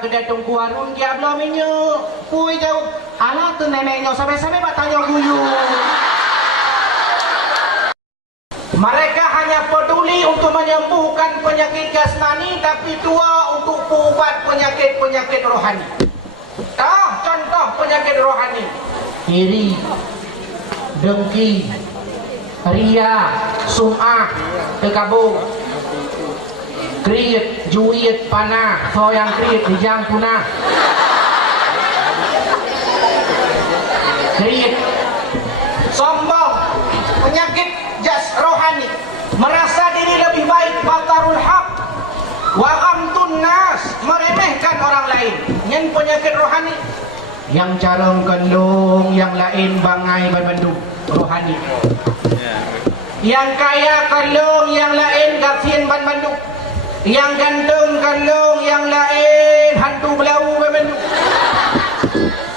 bak kedai Tungku Harun dia belum minyak. Pui jauh. Alah tu neneknya sampai-sampai bak tanya guyu. Mereka hanya peduli untuk menyembuhkan penyakit jasmani, tapi tua untuk ubat penyakit-penyakit rohani. Tahu contoh penyakit rohani? Iri, dengki, ria, sum'ah, tekabur, kriit, juit, panah, soyang kriit, hijang punah, kriit, sombong, penyakit rohani, merasa diri lebih baik, batarul haq, wa amtun nas, meremehkan orang lain. Yang penyakit rohani, yang carong kendung, yang lain bangai berbendung, rohani. Yang kaya kendung, yang lain gapsin berbendung. Yang ganteng kendung, yang lain hantu belau berbendung.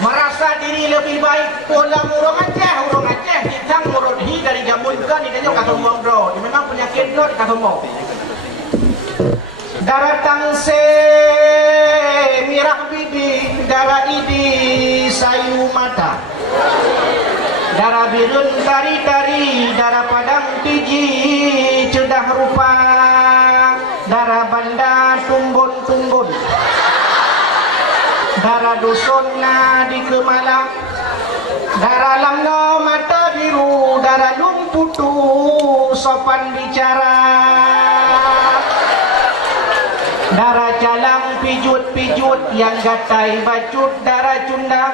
Merasa diri lebih baik, pulang urung Aceh, ditang urut hi dari jamun kan ini kata umum bro. Memang penyakit lo kata umum. Darah tangse mirah bibi, darah idi sayu mata, darah birun tari-tari, darah padang tiji cedah rupa, darah banda tumbun-tumbun, darah dusun di Kemala, darah lamno mata biru, darah lumputu sopan bicara, darah calang pijut-pijut yang gatai bacut, darah cunda,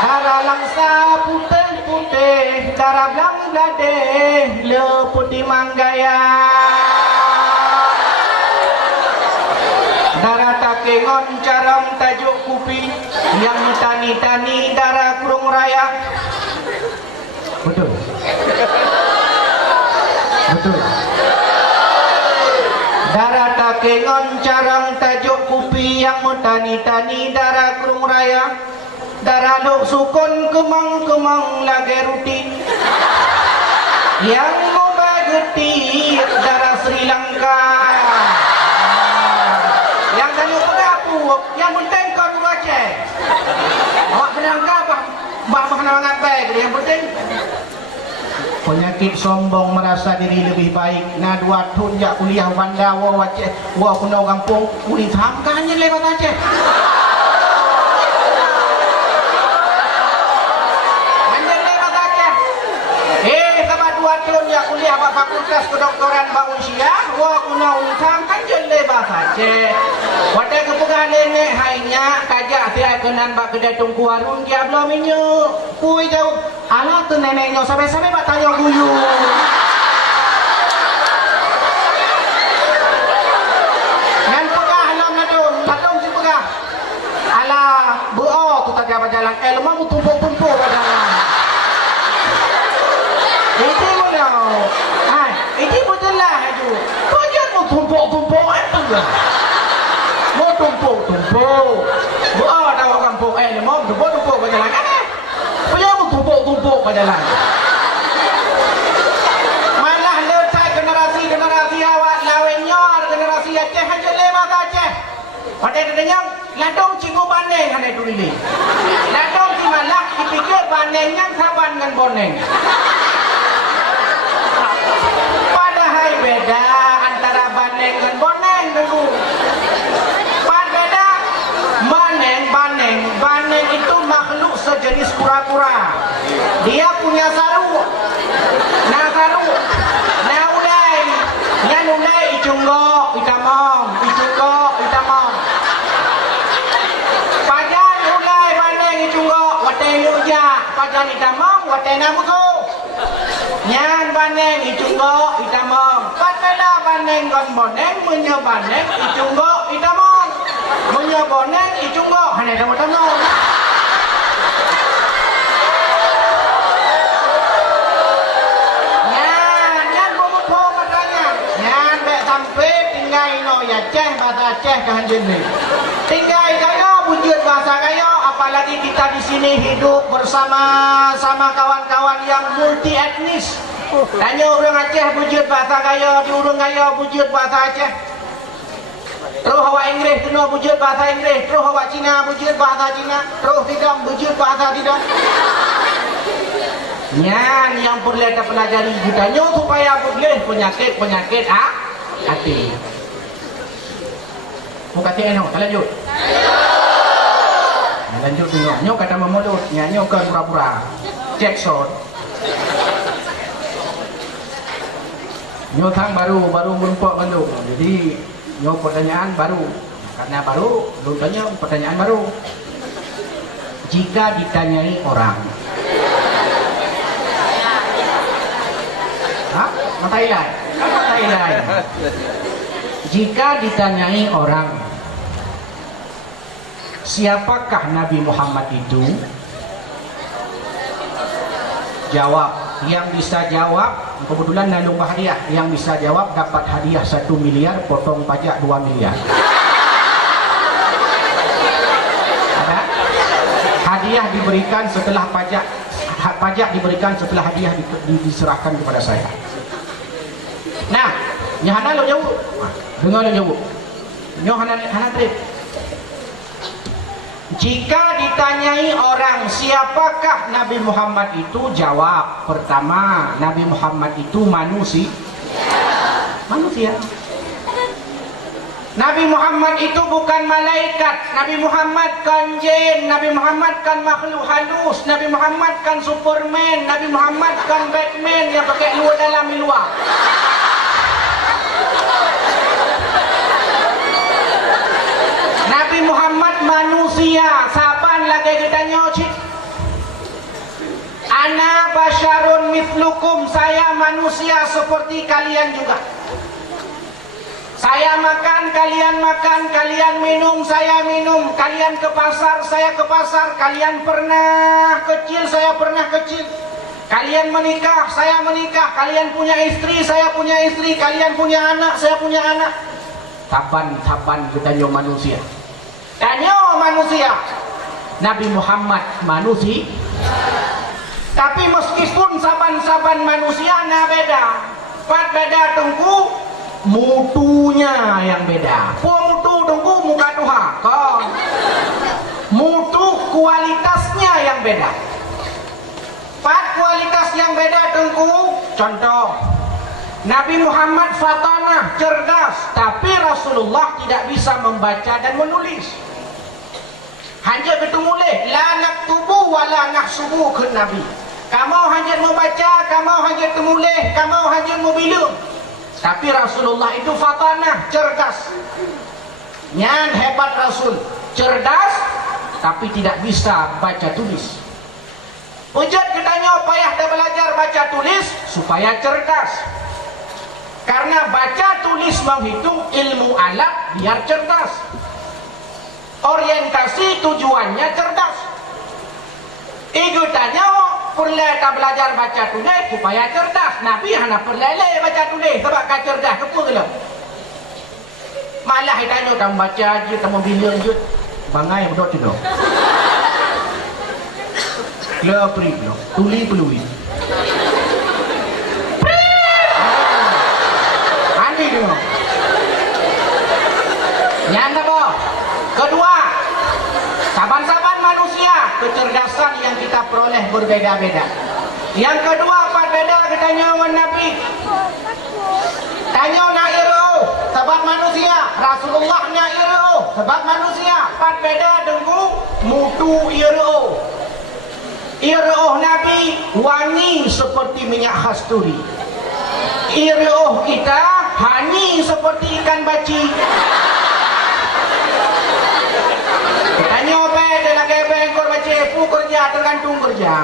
darah langsa putih-putih, darah belang dadeh le putih manggaya, darah takengon carong tajuk kupi yang tani-tani, darah kurung raya. Betul. Betul. Darah takengon carong tajuk kupi yang tani-tani, darah kurung raya. Darah luk sukun kemang-kemang lagi rutin yang membageti, darah Sri Lanka. Yang tanya pengapu, yang penting kau dua Aceh. Awak penangkap bah menangan baik, yang penting penyakit sombong, merasa diri lebih baik. Nah dua tahun jak kuliah bandar wa Aceh, wa kena kampung, kulit hamkannya lewat Aceh. Ya kuliah bak fakultas kedoktoran bak usia wa kuna untang kan jelle bahasa Aceh. Wada kepegang nenek hainya kajak dia kenan bak kedai Tungku Harun dia belum minyak. Pui jauh. Alah tu neneknya sampai-sampai bak tanya guyu. Ngan pegah alam ladung si pegah. Alah buo tu tak jalan jalan elma mu tumpuk-tumpuk jalan. Itu ini betul lah itu. Kau jangan tumpuk-tumpuk itu lah. Mau tumpuk-tumpuk. Mau tahu kampung mau tumpuk-tumpuk berjalan kan? Kau jangan tumpuk-tumpuk berjalan. Malah letak generasi awak lawennya generasi Aceh aja lewat Aceh. Pada adanya ladong cikgu bandeng kan itu ini. Ladong si malah dipikir bandengnya saban dengan boneng. Beda antara baneng dan boneng dulu. Beda baneng itu makhluk sejenis kura-kura. Dia punya saru. Nah saru. Nah ulai icunggo itamong. Pajan ulai baneng icunggo wateng uja. Pajan itamong wateng namuko. Nyan baneng icunggo itamong. Patela baneng gon boneng munyo baneng icunggo itamong. Munyo boneng icunggo hane kamu tahu. Nyan bumut po matanya. Nyan be sampai tinggal no ya Aceh bahasa Aceh kehanjin ni. Tinggal kaya wujud bahasa kaya, apalagi kita di sini hidup bersama kawan-kawan yang multi etnis. Tanya orang Aceh bujut bahasa Gaya, di urang Gaya bujut bahasa Aceh. Terus awak Inggeris kena bujut bahasa Inggeris, terus awak Cina bujut bahasa Cina, terus tidak bujut bahasa tidak. Nyan yang perlu kita pelajari budaya supaya boleh penyakit hati. Mau kata eno, lanjut. Lanjut tengok, nyok kata memulut, nyok ke pura-pura. Jackson. Nyok tang baru menumpuk bandung. Jadi nyok pertanyaan baru. Karena baru, belum tanya pertanyaan baru. Jika ditanyai orang, Thailand. Jika ditanyai orang, siapakah Nabi Muhammad itu? Jawab. Yang bisa jawab, kebetulan nalung hadiah. Yang bisa jawab dapat hadiah 1 miliar, potong pajak 2 miliar. Ada? Hadiah diberikan setelah pajak. Pajak diberikan setelah hadiah diserahkan kepada saya. Nah, nyahana lo jauh. Dengar lo jauh. Nyahana trip. Jika ditanyai orang siapakah Nabi Muhammad itu, jawab. Pertama, Nabi Muhammad itu manusia. Nabi Muhammad itu bukan malaikat. Nabi Muhammad kan jin. Nabi Muhammad kan makhluk halus. Nabi Muhammad kan Superman. Nabi Muhammad kan Batman yang pakai luar dalam luar. Nabi Muhammad manusia. Saban lagi kita nyocik. Ana basyarun mithlukum. Saya manusia seperti kalian juga. Saya makan, kalian minum, saya minum. Kalian ke pasar, saya ke pasar. Kalian pernah kecil, saya pernah kecil. Kalian menikah, saya menikah. Kalian punya istri, saya punya istri. Kalian punya anak, saya punya anak. Taban kita nyo manusia. Tanyo manusia. Nabi Muhammad manusia. Tapi meskipun saban-saban manusia na beda. Pat beda tengku, mutunya yang beda. Mutu tengku muka Tuhan. Mutu kualitasnya yang beda. Pat kualitas yang beda tengku. Contoh, Nabi Muhammad fatanah, cerdas, tapi Rasulullah tidak bisa membaca dan menulis. Hanya ketemu leh, la naktubu wa la nahsubu ke Nabi. Kamu hanya membaca, kamu hanya temuleh, kamu hanya mobilum. Tapi Rasulullah itu fatanah, cerdas. Nyan hebat Rasul, cerdas, tapi tidak bisa baca tulis. Ujat katanya payah dah belajar baca tulis supaya cerdas. Karena baca tulis menghitung ilmu alat biar cerdas. Orientasi tujuannya cerdas. Igu tanya perlu tak belajar baca tulis supaya cerdas. Nabi hanya perlu baca tulis sebab kan cerdas ke pula. Malah tanya kamu baca je, kamu bilang je, bangai bedok je dong. Klepri dong, tuli pelui. Andi dong. Yang apa? Kedua, saban-saban manusia, kecerdasan yang kita peroleh berbeda-beda. Yang kedua, apa beda katanya Nabi? Tanya nak iru sebab manusia, Rasulullah nak iru sebab manusia. Pat beda dengan mutu iru. Iru Nabi wangi seperti minyak kasturi. Iru kita hani seperti ikan baci. Tanya apa dia lagi bengkor baca pu kerja tergantung kerja.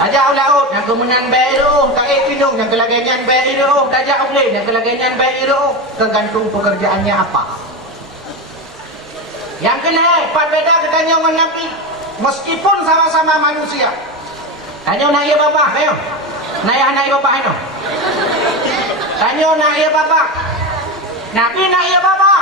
Tajak laut yang kemenang baik tak pinung yang kelagaian baik itu tajak boleh yang kelagaian baik itu tergantung pekerjaannya apa. Yang kena pat beda katanya dengan Nabi meskipun sama-sama manusia. Tanya nak ya bapa ayo. Nak ya bapa ayo. Tanya nak ya bapa. Nabi nak ya bapa.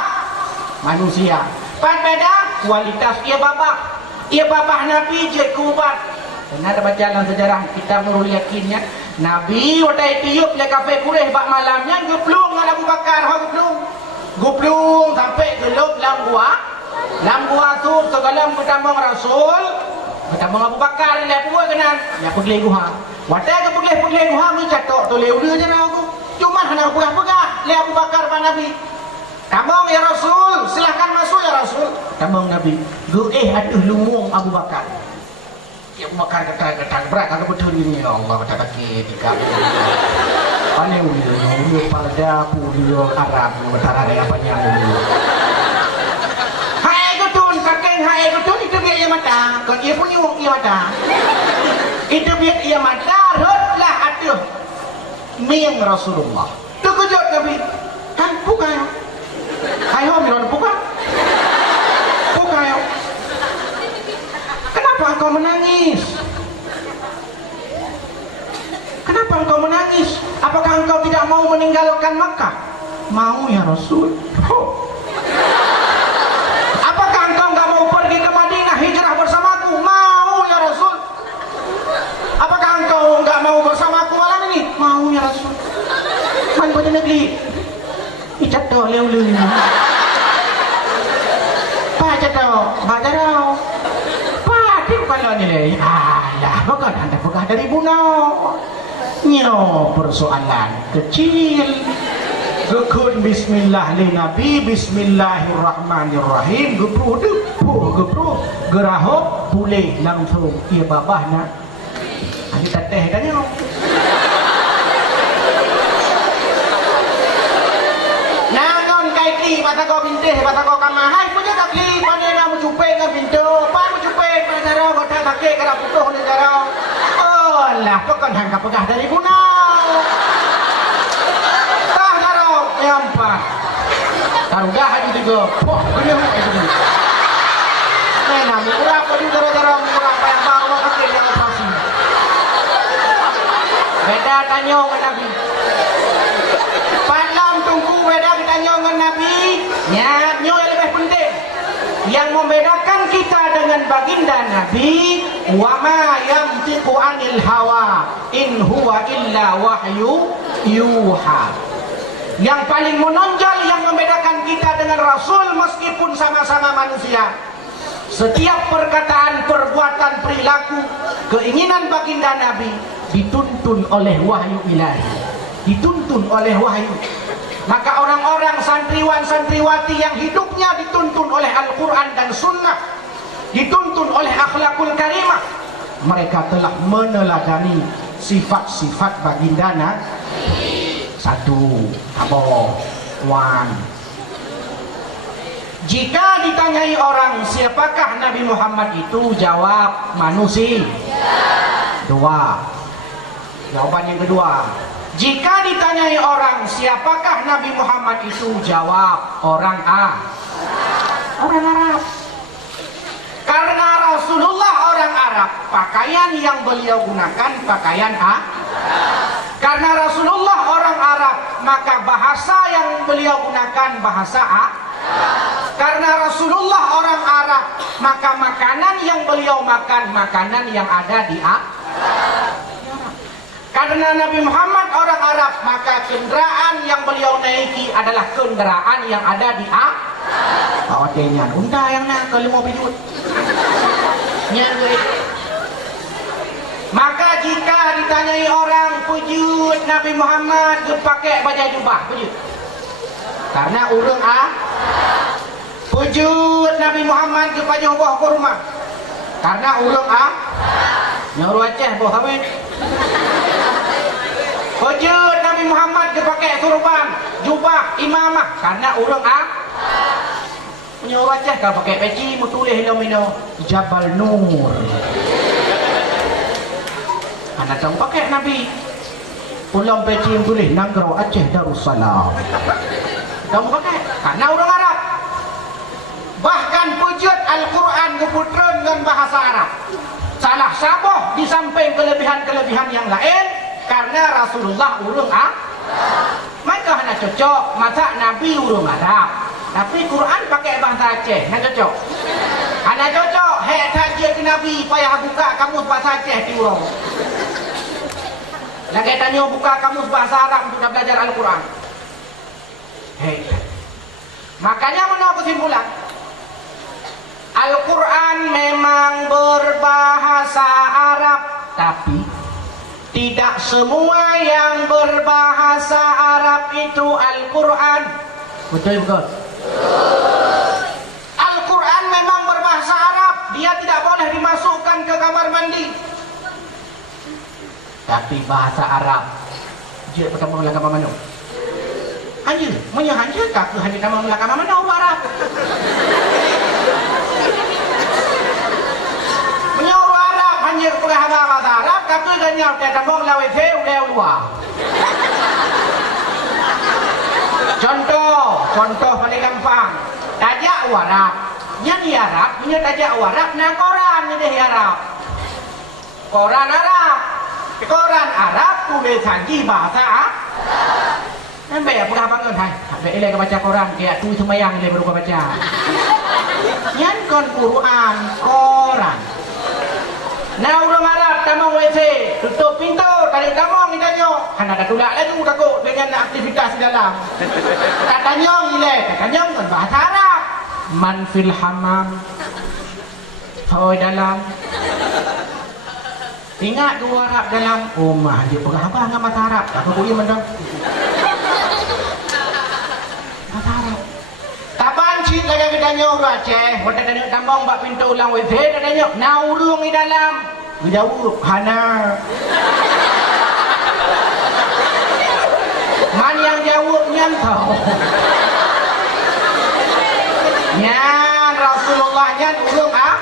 Manusia. Pat beda kualitas ia bapa. Ia bapa Nabi je kubat. Dan ada baca dalam sejarah kita Nurul Yakinnya Nabi watai tiup ya kafe Quraisy bak malamnya geplung dengan Abu Bakar geplung sampai gelup dalam gua tu segalam bertambang Rasul bertambang Abu Bakar ni apa kenan ya pergi guha watai ke pergi guha mencatok tu leu dia je aku cuma hendak pegah le Abu Bakar ban Nabi tambang ya Rasul silahkan masuk ya Rasul tambang Nabi aduh lumung Abu Bakar ya Abu Bakar kata berat kagak betul ini ya Allah kata kaki tiga paling ulu pada pudio Arab betara daya panjang dulu hai gutun saking hai gutun itu biar ia mata kon ia punya wong ia mata itu biar ia mata rotlah atuh ming Rasulullah tu kejut Nabi kan bukan hai ho miron bukan kenapa engkau menangis? Kenapa engkau menangis? Apakah engkau tidak mau meninggalkan Makkah? Mau ya Rasul. Apakah engkau enggak mau pergi ke Madinah hijrah bersamaku? Mau ya Rasul. Apakah engkau enggak mau bersamaku malam ini? Mau ya Rasul. Man pada negeri. Icat doh leu-leu. Pa jatau, bajarau. Kalau ni alah bukan anda pegah dari bunau nyo persoalan kecil rukun bismillah li nabi bismillahirrahmanirrahim gepru gerahop boleh langsung ia babah nak ada teteh kan nyo nangon kaiti mata kau bintih mata kau kamahai punya kaki pandai nak mencupai dengan pintu apa mencupai jarau kota pakai kerap putuh ni jarau oh lah bukan hangka pegah dari bunau tah jarau nyampak tarudah aja juga poh gini itu ni mana murah apa juga jarau murah apa yang baru pakai yang operasi beda tanya dengan Nabi palam tunggu beda tanya dengan Nabi nyo yang lebih penting yang membedakan kita dengan baginda Nabi wa ma yantiqu anil hawa in huwa illa wahyu yuha yang paling menonjol yang membedakan kita dengan Rasul meskipun sama-sama manusia setiap perkataan, perbuatan, perilaku keinginan baginda Nabi dituntun oleh wahyu ilahi dituntun oleh wahyu. Maka orang-orang santriwan-santriwati yang hidupnya dituntun oleh Al-Quran dan Sunnah, dituntun oleh akhlakul karimah, mereka telah meneladani sifat-sifat baginda Nabi. Satu, abo, wan. Jika ditanyai orang siapakah Nabi Muhammad itu, jawab manusia. Dua. Jawaban yang kedua. Jika ditanyai orang siapakah Nabi Muhammad itu, jawab orang Arab. Karena Rasulullah orang Arab, pakaian yang beliau gunakan pakaian Karena Rasulullah orang Arab, maka bahasa yang beliau gunakan bahasa Karena Rasulullah orang Arab, maka makanan yang beliau makan makanan yang ada di Karena Nabi Muhammad orang Arab, maka kenderaan yang beliau naiki adalah kenderaan yang ada di Awatnya unta yang nak kalau mau pijut. Maka jika ditanyai orang pujut Nabi Muhammad dia pakai baju jubah pujut. Karena urang pujut Nabi Muhammad dia pakai buah kurma. Karena urang nyaru Aceh buah kawin. Pujut Nabi Muhammad dia pakai turban, jubah, imamah. Karena urang punya wajah kalau pakai peci mutulih nomino Jabal Nur. Anak tahu pakai Nabi pulang peci yang tulis Nanggro Aceh Darussalam. Kamu pakai karena orang Arab. Bahkan pujut Al-Quran keputran dengan bahasa Arab. Salah saboh di samping kelebihan-kelebihan yang lain karena Rasulullah urung maka hanya cocok masa Nabi urung Arab. Tapi Quran pakai bahasa Aceh, nak cocok. Hanya cocok, hei tajir ke Nabi payah buka kamus bahasa Aceh di urung. Lagi tanya buka kamus bahasa Arab untuk belajar Al-Quran. Hei. Makanya mana kesimpulan? Al-Quran memang berbahasa Arab, tapi tidak semua yang berbahasa Arab itu Al-Quran. Betul bukan? Al-Quran memang berbahasa Arab, dia tidak boleh dimasukkan ke kamar mandi. Tapi bahasa Arab, dia pertama mula kamar mana? Hanya, hanya kak hanya nama mula kamar mana orang Arab? Menyuruh Arab hanya perahaba bahasa Arab, kata ganyau kita mau lawe feu leu luar. Contoh paling gampang. Tajak Arab. Nyanyi Arab, punya tajak Arab, nah koran ni Arab. Koran Arab. Koran Arab tulisan di bahasa Arab. Nampak apa abang kan hai? Habis ile baca koran dia tu semayang ile baru baca. Yan kon Quran, koran. Nah orang Arab tamang WC, tutup pintu, tarik tamang ni tanya. Kan ada tulak lagi takut dengan aktivitas di dalam. Tak tanya ile, tanya kan bahasa Arab. Man fil hammam. Hoi dalam. Ingat dua Arab dalam rumah dia pegang apa dengan bahasa Arab. Apa boleh mendang? Bahasa Arab. Taban cik lagi kita tanya orang Aceh, kita tanya tambang bak pintu ulang WC, kita tanya, nah urung di dalam. Jauh, hana. Man yang jauh nyantau. Nyan Rasulullah nyan urung ah.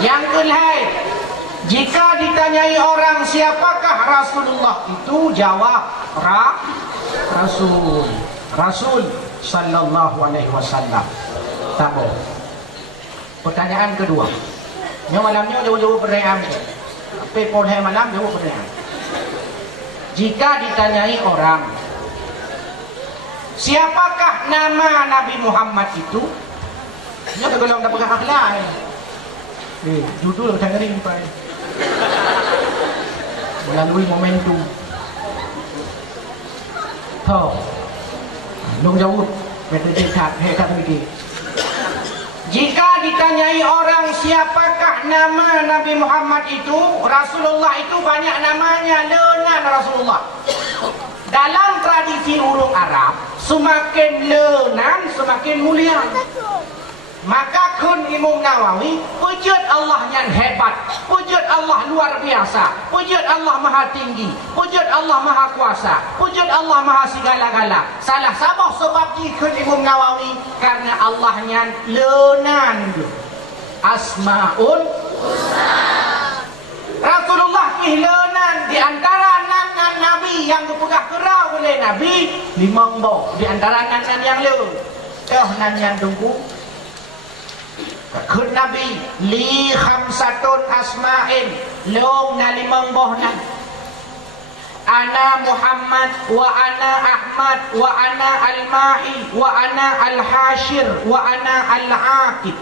Yang kelai, jika ditanyai orang siapakah Rasulullah itu, jawab Rasul sallallahu alaihi wasallam. Tambah. Pertanyaan kedua. Yang malamnya jawab pertanyaan. Tapi polhai malam jawab pertanyaan. Jika ditanyai orang, siapakah nama Nabi Muhammad itu? Dia tergolong tak pegang akhlak. Judul kita ngeri ni Pak. Melalui momentum. Tahu. Long jawab. Betul dekat, hebat begini. Jika ditanyai orang siapakah nama Nabi Muhammad itu, Rasulullah itu banyak namanya, lenan Rasulullah. Dalam tradisi urung Arab, semakin lenan semakin mulia. Maka kun Imam Nawawi, wujud Allah yang hebat, wujud Allah luar biasa, wujud Allah maha tinggi, wujud Allah maha kuasa, wujud Allah maha segala-gala. Salah sabah sebab kun Imam Nawawi, karena Allah yang lenan Asmaul Rasulullah lenan di antara nama Nabi yang dipegang kerau oleh Nabi, 5 boh di antara nama yang le. Nan yang tunggu Kun Nabi li khamsatun asma'in long na 5 boh nan. Ana Muhammad wa ana Ahmad wa ana Al-Mahi wa ana Al-Hashir wa ana Al-Aqib.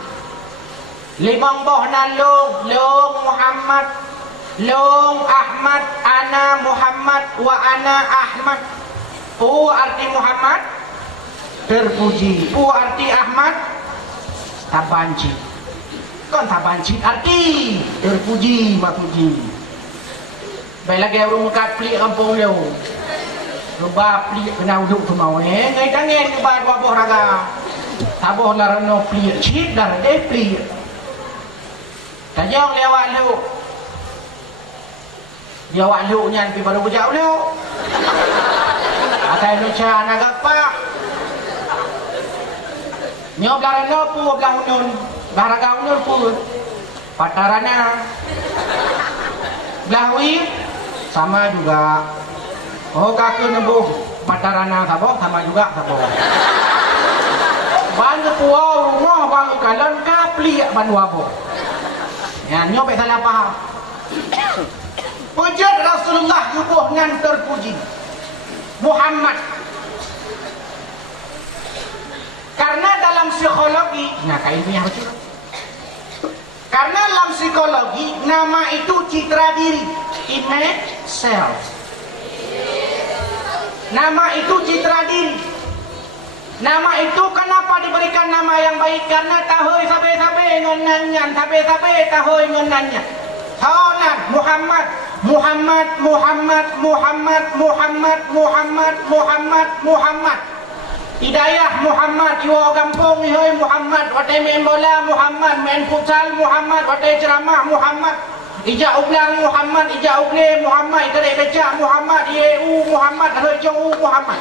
5 boh nan long Muhammad, long Ahmad, ana Muhammad wa ana Ahmad. Arti Muhammad terpuji, arti Ahmad tabanci. Kan tabanci arti terpuji, mapuji. Baik lagi orang muka pelik kampung dia. Lupa pelik kena uduk tu mau ni. Ngai tangan ke bawah buah raga. Taboh larano pelik cip dar pelik. Tajang lewat lu. Dia awak lu nyan pi baru bejau lu. Atai Indonesia naga pak. Nyo larano pu belah unun. Baraga unun pu. Patarana. Belahwi sama juga. Oh kakek nembuh Patarana saboh sama juga saboh. Bantu puau rumah bang kalan kapli ban wabo. Ya nyo be salah paham. Wujud Rasulullah yubuh ngan terpuji. Muhammad. Karena dalam psikologi, nah kayak ini apa sih? Karena dalam psikologi nama itu citra diri, image self. Nama itu citra diri. Nama itu kenapa diberikan nama yang baik? Karena tahoy sabe-sabe ngonanyan, sabe-sabe tahoy ngonanyan. Tahonan Muhammad, Muhammad, Muhammad, Muhammad, Muhammad, Muhammad, Muhammad, Muhammad. Hidayah Muhammad, iwo kampung ihoy Muhammad, watai main bola Muhammad, main futsal Muhammad, watai ceramah Muhammad. Ijak ublang Muhammad, ijak uble Muhammad, itarik becak Muhammad, IEU Muhammad, Rejong Muhammad.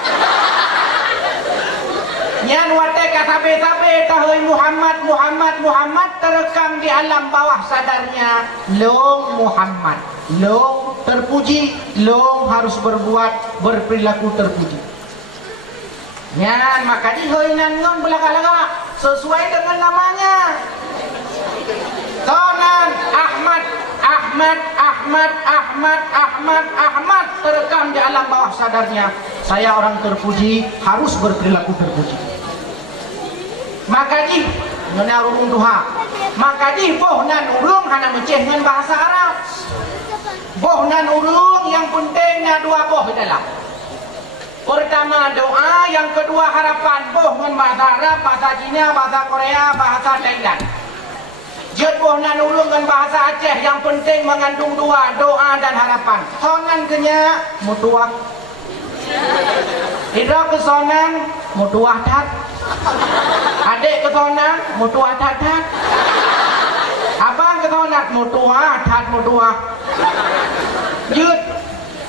Yang watai kasabe-sabe tahoy Muhammad, Muhammad, Muhammad terekam di alam bawah sadarnya. Long Muhammad, long terpuji, long harus berbuat berperilaku terpuji. Yang maka dihoinan ngon belaka-laka sesuai dengan namanya. Tonan Ahmad, Ahmad, Ahmad, Ahmad, Ahmad, Ahmad terekam di alam bawah sadarnya. Saya orang terpuji, harus berperilaku terpuji. Maka di ngena urung duha. Maka di bohnan urung hana menceh dengan bahasa Arab. Bohnan urung yang pentingnya dua boh dalam. Pertama doa, yang kedua harapan. Boh dengan bahasa Arab, bahasa Cina, bahasa Korea, bahasa Thailand. Jut bohnan urung dengan bahasa Aceh, yang penting mengandung dua, doa dan harapan. Sonan kenya mutuah. Hidra kesonan mutuah tat. Adik kesonan mutuah tat tat. Abang kesonan mutuah tat mutuah. Jut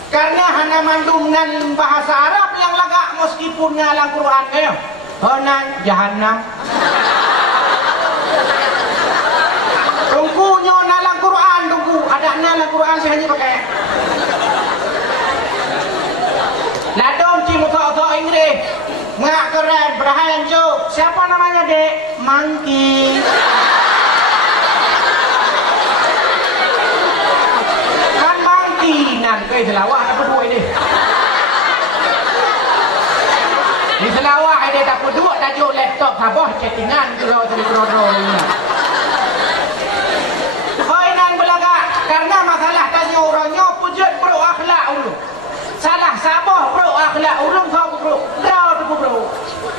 karena hana mandumnan bahasa Arab yang lagak meskipun ngalang Quran kayo. Honan jahannam. Tunggunya nalang Quran, tunggu. Ada nalang Quran saya hanya pakai. Ladong cimuto-to Inggris. Ngak keren, berahan jok. Siapa namanya dek? Monkey. Kan monkey. Nan kaya selawah tak berdua ini. Di selawah ini tak berdua tajuk laptop. Habah chattingan kero-kero ini. Hoinan belagak. Karena masalah tanya orangnya pujut bro akhlak dulu. Salah sabah bro akhlak urung kau bro. Kau tu bro.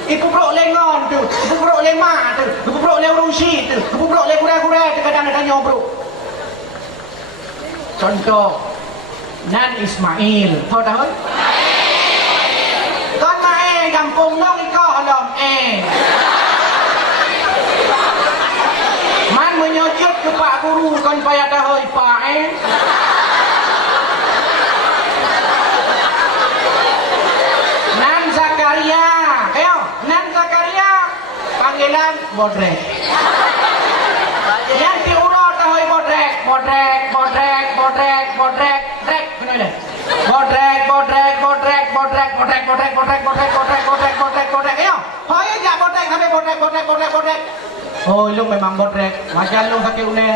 Ibu bro lengon tu, ibu bro lemak tu, ibu bro le rusi tu, ibu bro le kura-kura tu kadang tanya bro. Contoh Nan Ismail, tahu dah kan? Kon mae kampung long iko long Man menyojot ke pak guru kon payah tahu pak Nan Zakaria, ayo, Nan Zakaria, panggilan bodrek. Yang diurut tahu bodrek, bodrek, bodrek, bodrek, bodrek, drek, benar deh. Bodrek, bodrek, bodrek, bodrek, bodrek, bodrek, bodrek, bodrek, bodrek, bodrek, bodrek, bodrek, ayo, hoi aja bodrek sampai bodrek, bodrek, bodrek, bodrek. Oh, lu memang bodrek, macam lu sakit une.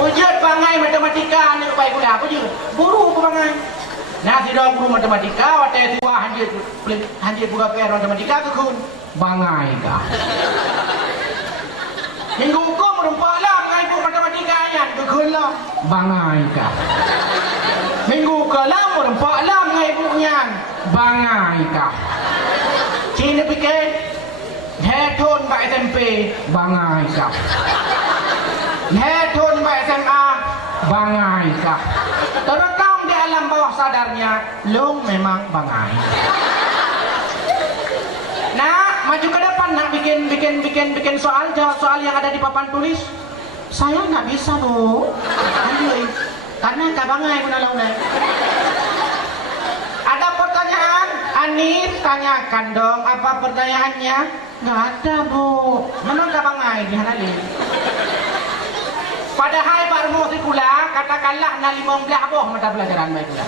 Ujud pangai matematika ni baik pula apa je? Guru apa pangai? Nah, si dong guru matematika, watai tua hanjir buka PR matematika ke kun? Bangai kah? Minggu hukum merumpak lah mengai buku matematika yan ke kun lah? Bangai kah? Minggu ke lah merumpak lah mengai buku yan? Bangai kah? Cina fikir? Heton Pak SMP, bangai kah? Heton Pak SMA, bangai kah? Terekam di alam bawah sadarnya, long memang bangai. Nah, maju ke depan nak bikin soal, jawab soal yang ada di papan tulis. Saya nggak bisa bu, anjir, karena tak bangai pun alau nih. Ada pertanyaan, Ani tanyakan dong, apa pertanyaannya? Nggak ada bu, mana tak bangai di hanali. Padahal Pak Remo pula katakanlah na 15 boh mata pelajaran baik pula.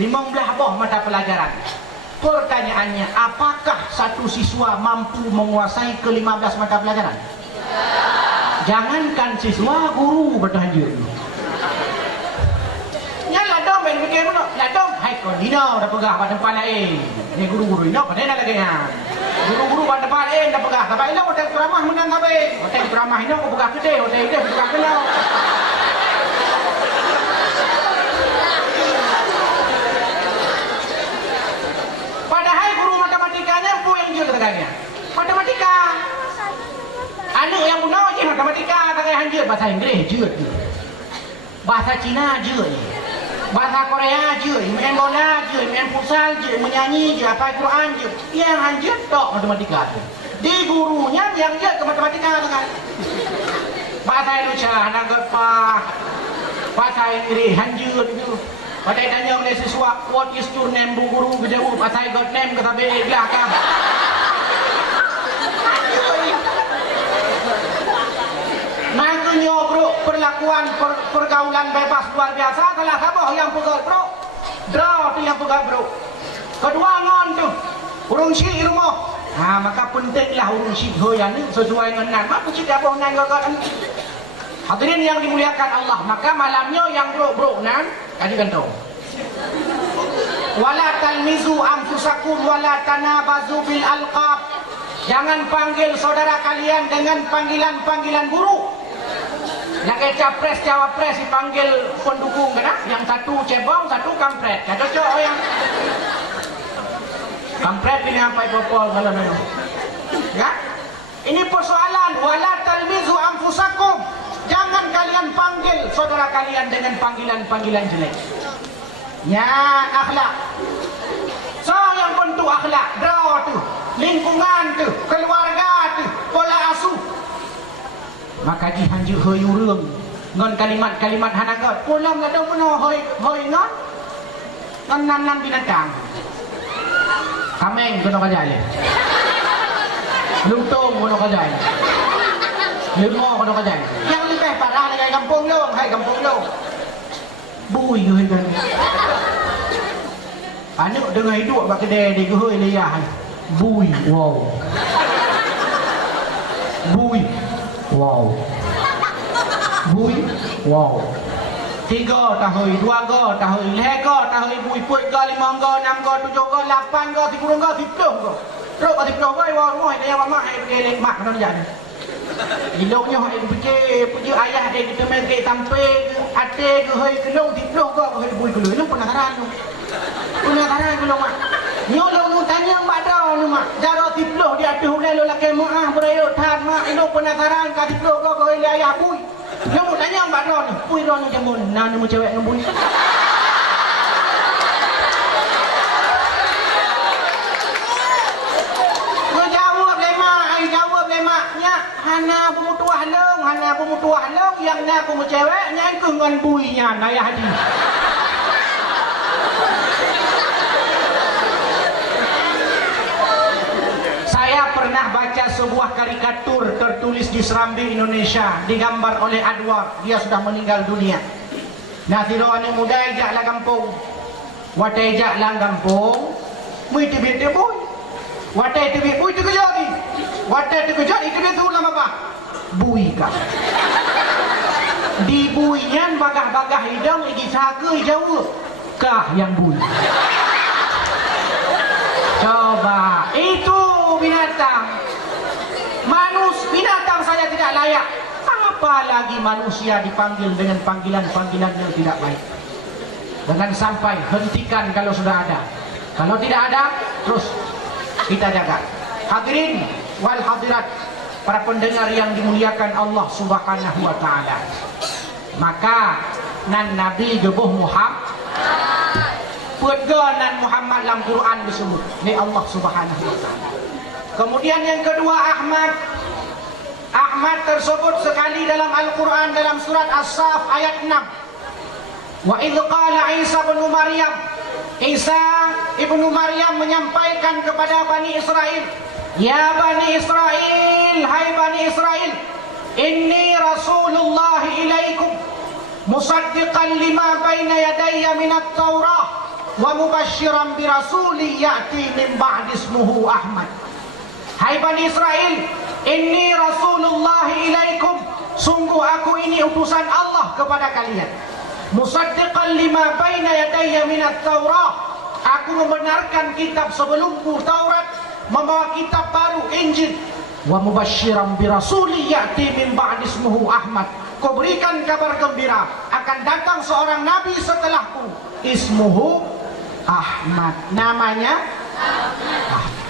15 boh mata pelajaran. Pertanyaannya, apakah satu siswa mampu menguasai ke-15 mata pelajaran? Jangankan siswa, guru bertahanjur. Ya ladong main fikir pun, ladong hai kon dino dah pegah pada tempat lain. Ni guru-guru ini pada nak lagi ya. Guru-guru pada tempat lain dah pegah. Tapi ini hotel ceramah menang kabeh. Hotel ceramah ini aku pegah gede, hotel itu pegah kelau. bahasa Inggeris je, bahasa Cina je, bahasa Korea je, main bola je, main futsal je, menyanyi je, apa Quran je. Yang anjir tok matematika tu. Di gurunya yang je ke matematika tu kan. Bahasa Indonesia nak apa? Bahasa Inggeris anjir tu. Padahal tanya oleh siswa, what is your name bu guru? Kejauh, pasal got name kata beli belakang. Makanya bro, perlakuan pergaulan bebas luar biasa. Salah sabah yang pegal bro, draw tu yang pegal bro. Kedua ngon tu, urung syik rumah. Maka pentinglah urung syik hoyan ni sesuai dengan nan. Mak syik apa nan gak hadirin yang dimuliakan Allah, maka malamnya yang bro nan kajikan tahu. Wala talmizu anfusakum wala tanabazu bil alqab. Jangan panggil saudara kalian dengan panggilan-panggilan buruk. Yang capres cawapres dipanggil pendukung kan? Yang satu cebong, satu kampret. Ya cocok yang kampret ini sampai popol kalau memang. Ya? Ini persoalan wala talmizu anfusakum. Jangan kalian panggil saudara kalian dengan panggilan-panggilan jelek. Ya, akhlak. So yang bentuk akhlak, draw tu, lingkungan tu, keluarga tu, pola asuh. Maka dihanjur hoyurung ngon kalimat-kalimat hanagat. Pulang ada mana hoy ngon? Nan binatang. Kameng kono kajai. Lutung kono kajai. Lemah kono kajai. Yang lebih parah dari kampung lo, hai kampung lo. Bui ke kan. Anak dengar hidup bak kedai dia ke hoi leyah. Bui, wow. Bui, wow. Bui, wow. 3 tahun, 2 tahun, 3 tahun, bui put ke 5 ke 6 ke 7 ke 8 ke 10 ke 10 ke. Terus ke 10 ke rumah dia mama ai pergi mak kena jadi. Iloknya ai pergi ayah dia kita main ke sampai ke ate ke hoi kelong 10 ke hoi bui kelong. Lu penasaran lu. Penasaran kelong mak. Nyolong mu tanya mak dah lu mak. Jaro 10 dia atuh le lu laki maah berayo tan mak. Lu penasaran ka 10 ke hoi ayah bui. Lu mu tanya mak dah ni. Bui dah ni jamun. Nah ni mu cewek dengan bui. Hana pemutuah long yang na pemu ceweknya ke ngan buinya naya haji. Saya pernah baca sebuah karikatur tertulis di Serambi Indonesia, digambar oleh Adwar. Dia sudah meninggal dunia. Nah, tiroane muda ejak lah kampung. Wate ejak lah kampung. Mui tibit dia boy. Wate tibit boy tu kerja ni. Wate tu kerja itu dia tu lama apa? Bui kah? Di buinya bagah-bagah hidung igi saga jauh kah yang bui? Coba itu binatang. Binatang saja tidak layak. Apalagi manusia dipanggil dengan panggilan-panggilan yang tidak baik. Dengan sampai hentikan kalau sudah ada. Kalau tidak ada, terus kita jaga. Hadirin wal hadirat, para pendengar yang dimuliakan Allah Subhanahu wa taala. Maka nan Nabi gebuh Muhammad. Perga nan Muhammad dalam Quran disebut ni Allah Subhanahu wa taala. Kemudian yang kedua Ahmad tersebut sekali dalam Al-Quran dalam surat As-Saf ayat 6. Wa idz qala Isa bin Maryam, Isa ibnu Maryam menyampaikan kepada Bani Israel, ya Bani Israel, hai Bani Israel, inni Rasulullah ilaikum musaddiqan lima baina yadayya minat Taurah wa mubashiran bi rasuli ya'ti min ba'di ismuhu Ahmad. Hai Bani Israel, inni Rasulullah ilaikum, sungguh aku ini utusan Allah kepada kalian. Musaddiqan lima baina yadayya minat Taurah, aku membenarkan kitab sebelumku Taurat, membawa kitab baru Injil. Wa mubasyiran bi rasuli ya'ti min ba'di ismuhu Ahmad, kau berikan kabar gembira akan datang seorang nabi setelahku, ismuhu Ahmad, namanya Ahmad.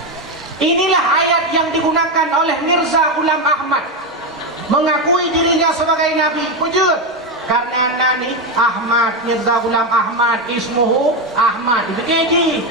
Inilah ayat yang digunakan oleh Mirza Ghulam Ahmad mengakui dirinya sebagai Nabi. Pujud. Karena nani Ahmad, Mirza Ghulam Ahmad, ismuhu Ahmad. Itu keji.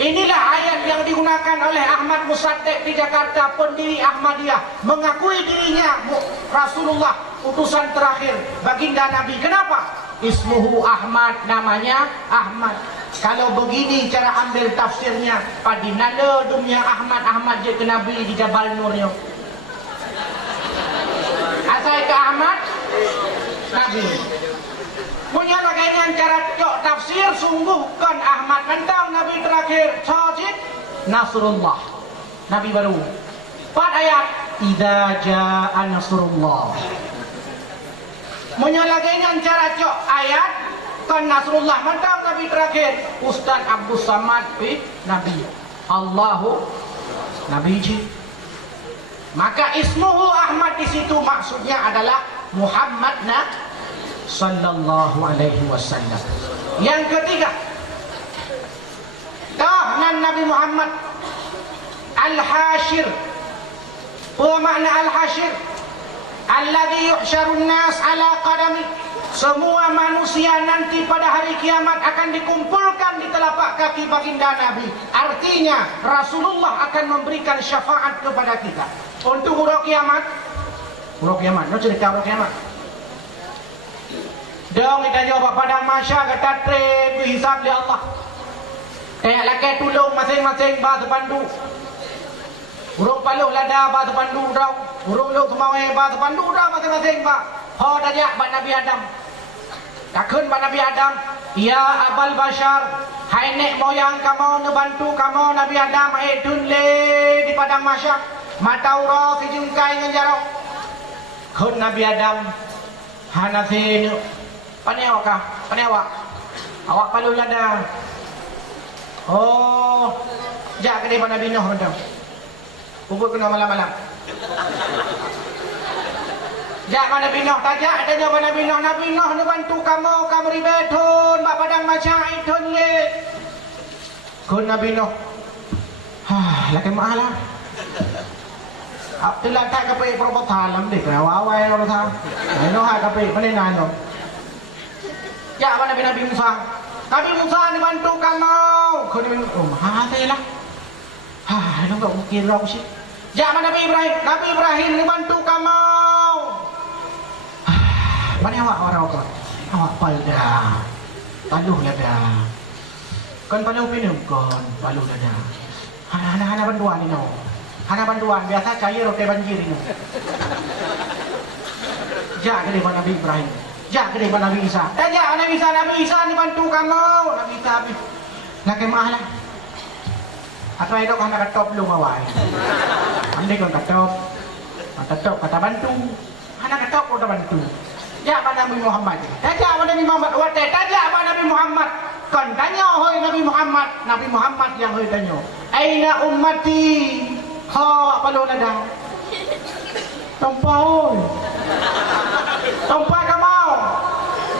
Inilah ayat yang digunakan oleh Ahmad Musaddiq di Jakarta, pendiri Ahmadiyah, mengakui dirinya Rasulullah, utusan terakhir, baginda Nabi. Kenapa? Ismuhu Ahmad, namanya Ahmad. Kalau begini cara ambil tafsirnya, padinana dunia Ahmad je ke Nabi di Jabal Nurnya. Asal ke Ahmad Nabi. Punya bagaimana cara cok tafsir, sungguh kan Ahmad mentang Nabi terakhir. Sajid Nasrullah, Nabi baru. 4 ayat. Idza jaa Nasrullah. Punya bagaimana cara cok ayat kan Nasrullah mentang Nabi terakhir. Ustaz Abdul Samad Nabi. Allahu Nabi ji. Maka ismuhu Ahmad di situ maksudnya adalah Muhammad sallallahu alaihi wasallam. Yang ketiga, tahnan Nabi Muhammad al-hashir. Apa makna al-hashir? Alladhi yuhsyarun nas ala qadami. Semua manusia nanti pada hari kiamat akan dikumpulkan di telapak kaki baginda Nabi. Artinya Rasulullah akan memberikan syafaat kepada kita untuk huruf kiamat. Huruf kiamat, no cerita huruf kiamat. Dong kita jawab pada masa kata trem hisab oleh Allah. Lakai tulung masing-masing bah terpandu. Urung paluh lada bah terpandu dah. Urung luk semawai bah terpandu dah masing-masing bah. Ho dajak bah Nabi Adam. Takun bah Nabi Adam. Ya Abal Bashar, hai nek moyang kamu ngebantu kamu Nabi Adam dunle di padang mahsyar. Mataura sejungkai ngejarok. Kun Nabi Adam hanafin. Pandai awak kah? Pandai awak? Awak palu lada. Oh, jak kedai pada Nabi Nuh rendam. Kubur kena malam-malam. Jak pada Nabi Nuh, tajak tanya pada Nabi Nuh. Nabi Nuh nak bantu kamu ribetun, bak padang macam itu le. Kun Nabi Nuh. Laki malah. Itulah tak kapai perbuatan lam dek. Awai orang tak. Nuh kapai mana nano. Ya apa Nabi Musa? Nabi Musa dibantu kamu. Kau dibantu. Lah. Itu enggak mungkin rau sih. Ya apa Nabi Ibrahim? Nabi Ibrahim dibantu kamu. Mana awak orang kau? Awak palda. Paluh lada. Kan paluh minum kon. Paluh lada. Hana bantuan ini no. Hana bantuan biasa cair oke banjir ini. Ya ke depan Nabi Ibrahim. Jak ke depan Nabi Isa. Jak Nabi Isa dibantu kamu. Nabi Isa habis. Nak kemah lah. Atau itu kan nak top lu awal. Andai kan top. Top kata bantu. Anak top kata bantu. Jak pada Nabi Muhammad. Jak pada Nabi Muhammad. Wadah. Jak pada Nabi Muhammad. Kan tanya hoi Nabi Muhammad. Nabi Muhammad yang hoi tanya. Aina ummati. Ha apa lu ladang? Tompau. Tompau kamu.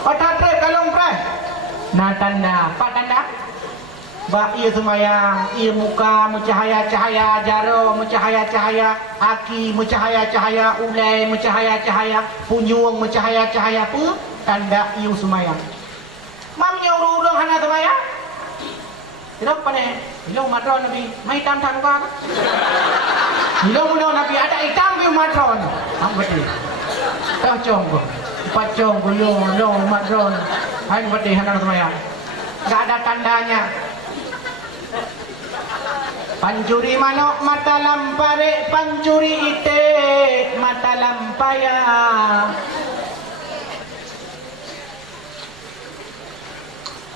Patate kalung pre. Nah tanda, apa tanda? Ba ia semayang, ia muka mencahaya-cahaya, jaro mencahaya-cahaya, aki mencahaya-cahaya, ulai mencahaya-cahaya, punyung mencahaya-cahaya apa? Tanda ia semayang. Mamnya urung-urung hana semayang? Tidak apa ni? Bila matron Nabi, mai hitam tak luka? Bila mula Nabi ada hitam ke matron? Apa betul? Dah cong ko. Pacong gulung long matron. Hai betul hana semayang. Tak ada tandanya. Pancuri manok mata lampare, pancuri ite mata lampaya.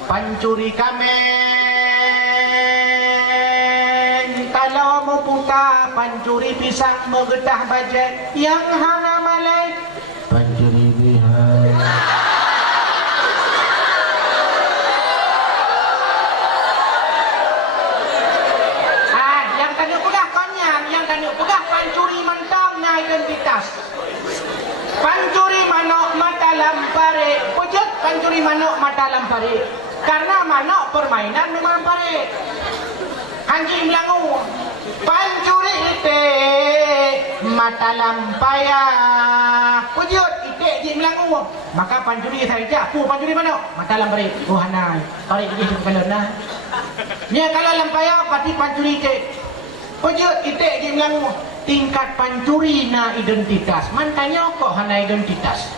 Pancuri kamen, kalau mau putar pancuri pisang mengedah bajet yang hana malai. Pancuri bihar. Pancuri mentangnya identitas. Pancuri manok mata lampare. Pujut pancuri manok mata lampare. Karena manok permainan memang lampare. Anjing melangu. Pancuri ite mata lampaya. Pujut itik di melangu. Maka pancuri saya jak. Pu pancuri mana? Mata lampari. Oh hanai. Tarik dia kalau nah. Nya kalau lampaya pati pancuri itik. Pujut itik di melangu. Tingkat pancuri na identitas. Mantanya kok hanai identitas.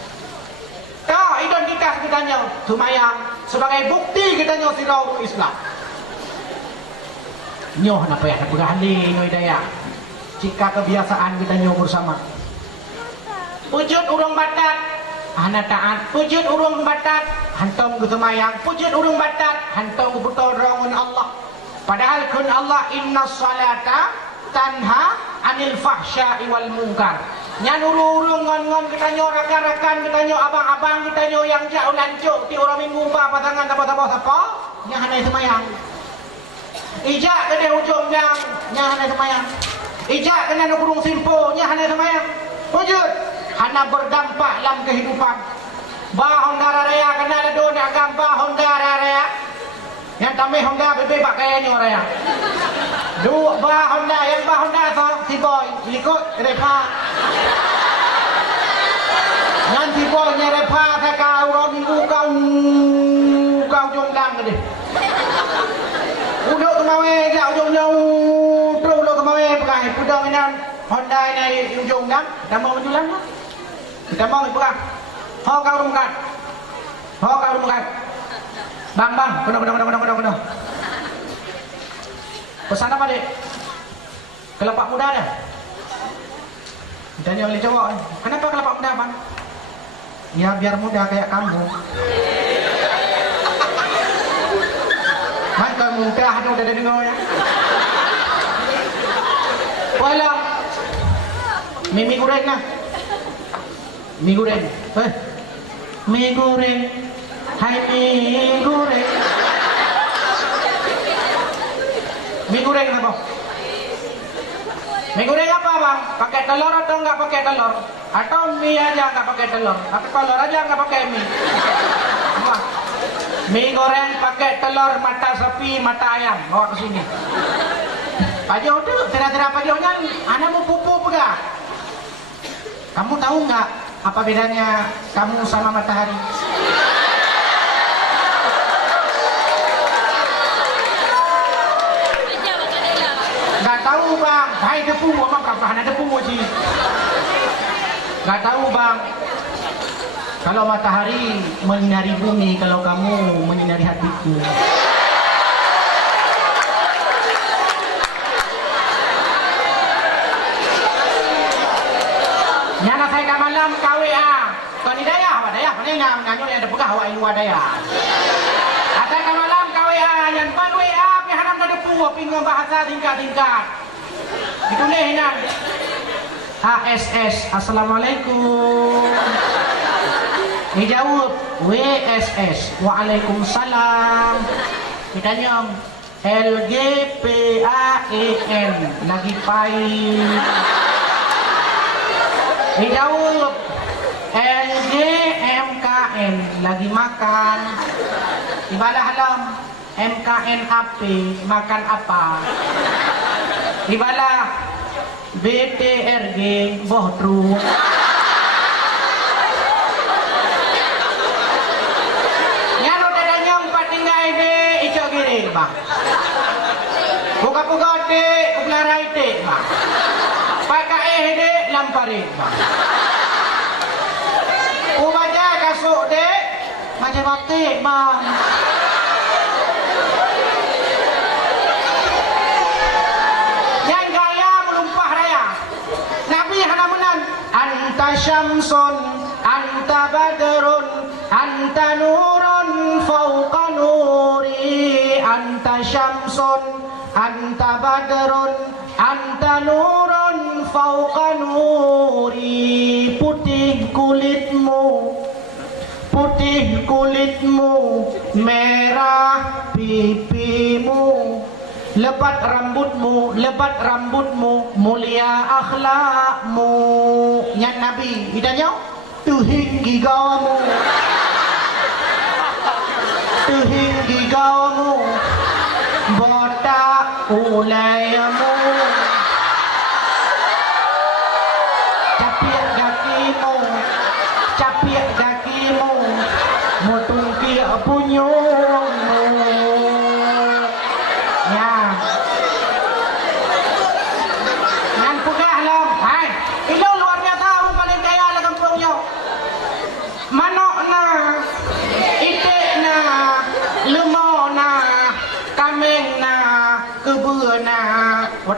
Kau identitas kita nyo sumayang sebagai bukti kita nyo sirau Islam. Nyoh nak payah nak berahli no hidayah. Jika kebiasaan kita nyo bersama. Pujud urung batat, hana taat. Pujud urung batat, hantam ke semayang. Pujud urung batat, hantam ke bertolongan Allah. Padahal kun Allah inna salata tanha anil fahsya'i wal munkar. Nyan urung-urung ngon-ngon kita nyo rakan-rakan kita nyo abang-abang kita nyo yang jauh lancuk ti orang minggu apa pasangan apa-apa siapa yang hanai semayang. Ijak kena ujung yang hanai semayang. Ijak kena nak kurung simpo yang hanai semayang. Wujud hana berdampak dalam kehidupan. Ba Honda raya kena ada dona agama Honda raya. Yang tamai Honda bebe pakai nyo raya. Dua ba Honda yang ba Honda tu si boy ikut repa. Nanti boy nya repa kau orang minggu kau jonglang ke dia. Uduk kemawe jak ujung-ujung terus lo kemawe pegang pudang inan Honda ini ujung dah dah mau menjulang dah. Kita mau pegang. Ho kau rumkan. Ho kau rumkan. Bang, kena. Pesan apa dek? Kelapa muda dah. Tanya oleh cowok, kenapa kelapa muda bang? Ya biar muda kayak kamu. Bang kalau muda ada udah dengar ya. Wala. Mie goreng lah. Mie goreng. Mie goreng. Hai mie goreng. Mie goreng apa? Mie goreng apa bang? Pakai telur atau enggak pakai telur? Atau mie aja enggak pakai telur? Pakai telur aja enggak pakai mie? Apa? Mie goreng pakai telur mata sapi, mata ayam. Bawa ke sini. Pak Jo tu, tera-tera Pak Jo nya, anak mau pupu pegang. Kamu tahu enggak apa bedanya kamu sama matahari? Gak tahu bang, hai depu, apa perasaan depu sih? Gak tahu bang. Kalau matahari menyinari bumi, kalau kamu menyinari hatiku. Nyana saya ke malam KWA. Tuan Hidayah, awak daya, mana yang nganyo yang ada pegah awak ilu daya. Saya ke malam KWA, yang pan WA, pihanam tak depu, pinggang bahasa tingkat-tingkat. Ditulis hinan. ASS, Assalamualaikum. Dijawab WSS, Waalaikumsalam. Kita nyom LGPAEN, lagi pahit. Dijawab LGMKN, lagi makan. Ibadah halam MKN AP, makan apa? Ibadah BTRG, bohdru. Nyano dadanyong patingay de icok giri bang. Buka-buka de uklaray de bang. Pakai de lampari bang. Umaja kasuk de macam batik bang. Yang gaya melumpah raya. Nabi hanamunan anta syamsun anta badrun anta nurun fauqa nuri anta syamsun anta badrun anta nurun fauqa nuri. Putih kulitmu merah pipimu, lebat rambutmu, mulia akhlakmu. Nyan Nabi, idanya tuhing gigamu, botak ulayamu.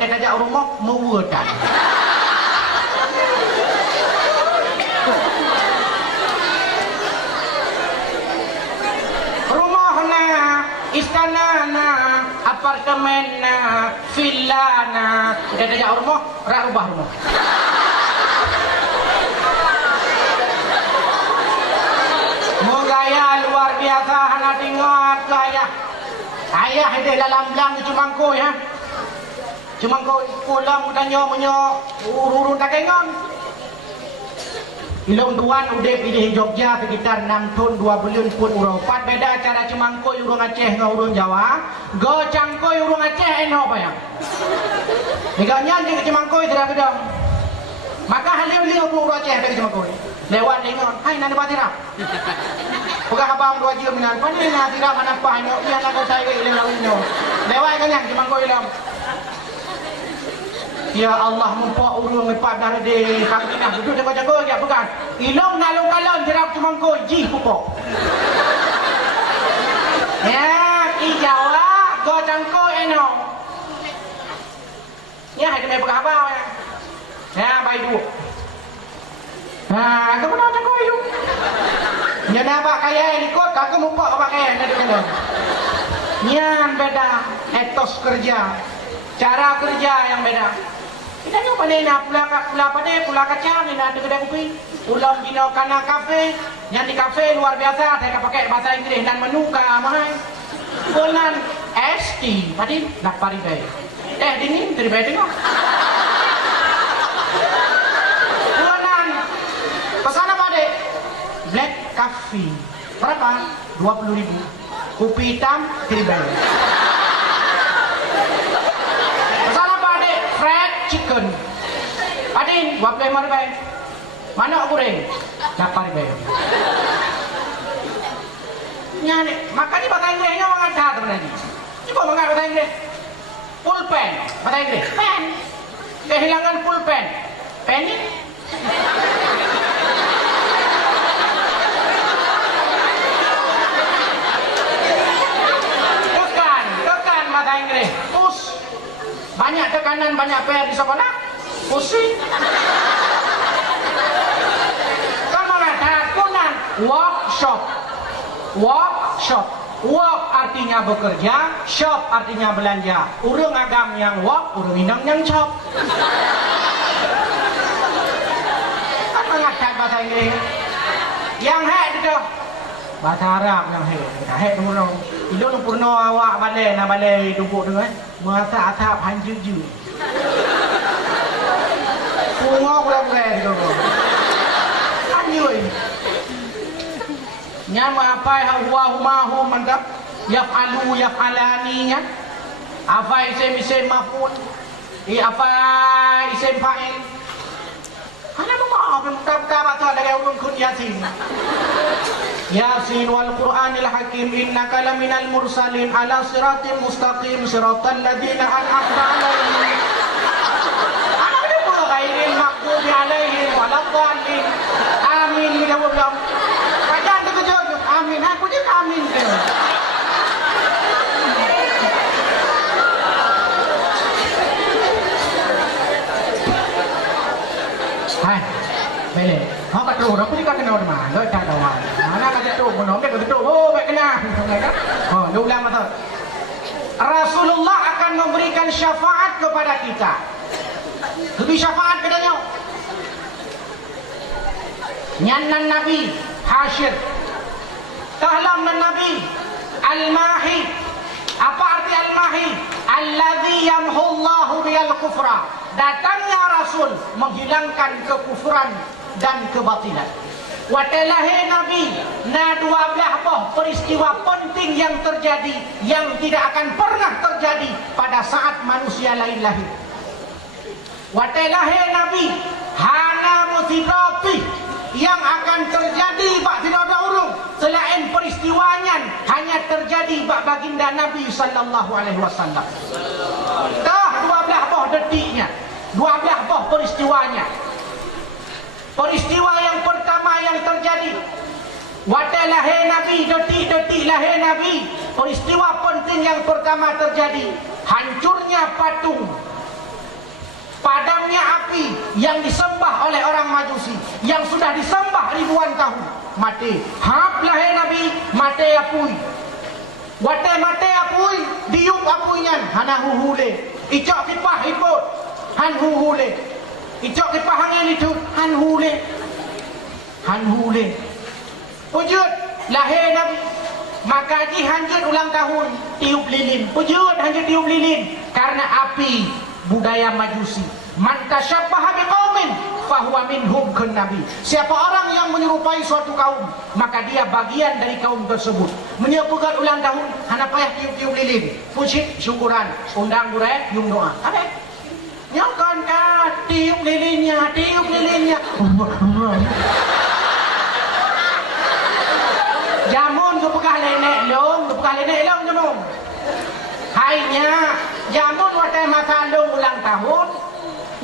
Dia tajak rumah mewadan. Rumah na, istana na, apartemen na, villa na. Dia tajak rumah, rak rubah rumah. Gaya luar biasa, anak tengok gaya. Ayah dia dalam belang cumangkoi ha. Cumangkoi pulang tanya menyo urun tak kengon. Ilong tuan udah pilih Jogja sekitar 6 tahun 2 bulan pun urang. Pat beda cara cumangkoi urang Aceh dengan urang Jawa. Go cangkoi urang Aceh eno apa ya? Neganya dia cumangkoi tidak beda. Maka halil-halil urang Aceh dari cumangkoi. Lewat dengar, hai nana batira. Pegah abang 2 jam minan. Pani na tira mana pa nyo, iya na ko saya ilang lawin nyo. Lewat kanyang cuma ko ilang. Ya Allah mumpa urung ngepat dari de kakinah duduk dengan jago dia bukan. Ilong nalong kalon dirap cuma ko ji pupo. Ya, ki Jawa go cangko eno. Ya, hai kena pegah abang ya. Ya, bai dua. Nah, kamu nak cakap itu? Dia nampak kaya ikut, aku mumpuk apa kaya ni dengan. Yang beda etos kerja, cara kerja yang beda. Kita ni apa ni nak pula kacang ni nak ada kedai kopi, ulam bina kana kafe, yang di kafe luar biasa, saya pakai bahasa Inggeris dan menu mahal. Bulan ST, tadi nak pari day. Dingin terbaik tengok. Pesan apa dek? Black coffee. Berapa? 20.000. Kopi hitam, $3. Pesan apa dek? Fried chicken. Adin, 25 ribu. Mana goreng? 8 ribu. Nyane, makanya bahasa Inggrisnya orang ada sebenarnya. Coba mengat bahasa Inggris. Pulpen, bahasa Inggris. Pen. Kehilangan pulpen. Penny. Bahasa Inggris, push. Banyak tekanan, banyak PR di sekolah. Pusing. Kamu ada kunan workshop. Workshop. Work artinya bekerja, shop artinya belanja. Urung agam yang work, urung inang yang shop. Kan mengajar bahasa Inggris. Yang head itu bahasa Arab yang head. Head dulu. Ilong purno awak balai nak balai duduk dengan merasa atap hanjuju. Pungo pula-pula tu. Anjui. Nyama apa hawa humahu mantap. Yafalu yafalani nya. Apa isim maf'ul. Apa isim fa'il. Ana mau betul-betul baca dari ulun kun Yasin. Yasin wal Qur'anil Hakim innaka laminal mursalin ala siratim mustaqim siratal ladzina an'amta 'alaihim. Ana ada pula ghairil maghdubi 'alaihim waladdallin. Amin ya Allah. Kajian tu kerja amin. Aku je amin ke. Hai. Bele. Hak kat roh aku ni kat kena rumah. Lo tak tahu. Mana kat tu pun dia kat tu. Oh, baik kena. Oh, dia ulang mata. Rasulullah akan memberikan syafaat kepada kita. Lebih syafaat katanya. Nyanan Nabi Hasyir. Tahlam Nabi Al-Mahi. Apa arti Al-Mahi? Alladzi yamhullahu biyal kufra. Datangnya Rasul menghilangkan kekufuran dan kebatilan. Watelahe Nabi na 12 peristiwa penting yang terjadi yang tidak akan pernah terjadi pada saat manusia lain lahir. Watelahe Nabi hana musibati yang akan terjadi bak tidak ada urung selain peristiwanya hanya terjadi bak baginda Nabi sallallahu alaihi wasallam. Dah 12 detiknya, 12 peristiwanya. Peristiwa yang pertama yang terjadi waktu lahir Nabi, detik-detik lahir Nabi. Peristiwa penting yang pertama terjadi, hancurnya patung Padamnya api yang disembah oleh orang Majusi, yang sudah disembah ribuan tahun. Mati. Hap lahir Nabi, mati apui. Wate mati apui, diuk apuinyan, hana huhule. Icok kipah hipot, han huhule. Icok kipah angin itu, han hule. Han hule. Wujud lahir Nabi. Maka ji hanjut ulang tahun tiup lilin. Wujud hanjut tiup lilin karena api budaya Majusi. Man tasyabbaha biqaumin fahuwa minhum kan Nabi. Siapa orang yang menyerupai suatu kaum, maka dia bagian dari kaum tersebut. Menyerupakan ulang tahun, hana payah tiup-tiup lilin. Pucit syukuran, undang burai, yung doa. Ada? Nyokon ka, tiup lilinnya, tiup lilinnya. Jamun ke pekah lenek long, ke pekah lenek long jamun. Hainya, jamun watai masa long ulang tahun.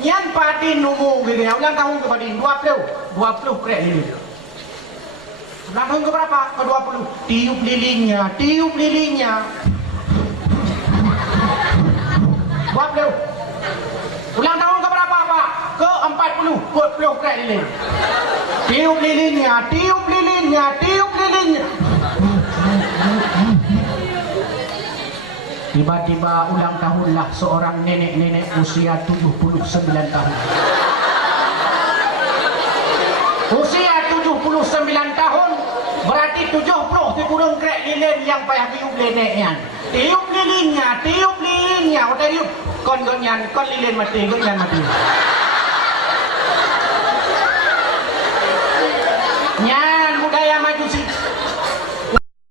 Yan padin numu gitu ya, ulang tahun ke padin 20 krek lilin. Ulang tahun ke berapa? Ke 20. Tiup lilinnya, tiup lilinnya. 20. Ulang tahun ke berapa Pak? Ke 40 krek lilin. Tiup lilinnya, tiup lilinnya, tiup lilinnya. Tiba-tiba ulang tahunlah seorang nenek-nenek usia 79 tahun. Usia 79 tahun berarti 70 dikurung krek lilin yang payah tiup neneknya. Tiup lilinnya, tiup lilinnya. Udah tiup. Kon lilin mati, kon mati.